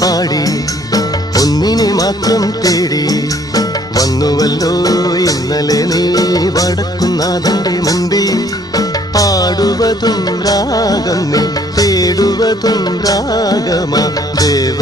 പാടി ഒന്നിനെ മാത്രം തേടി വന്നുവല്ലോ ഇന്നലെ നീ വടക്കുന്നാഥന്റെ മുമ്പിൽ പാടുവതും രാഗം നീ തേടുവതും രാഗമാ ദേവ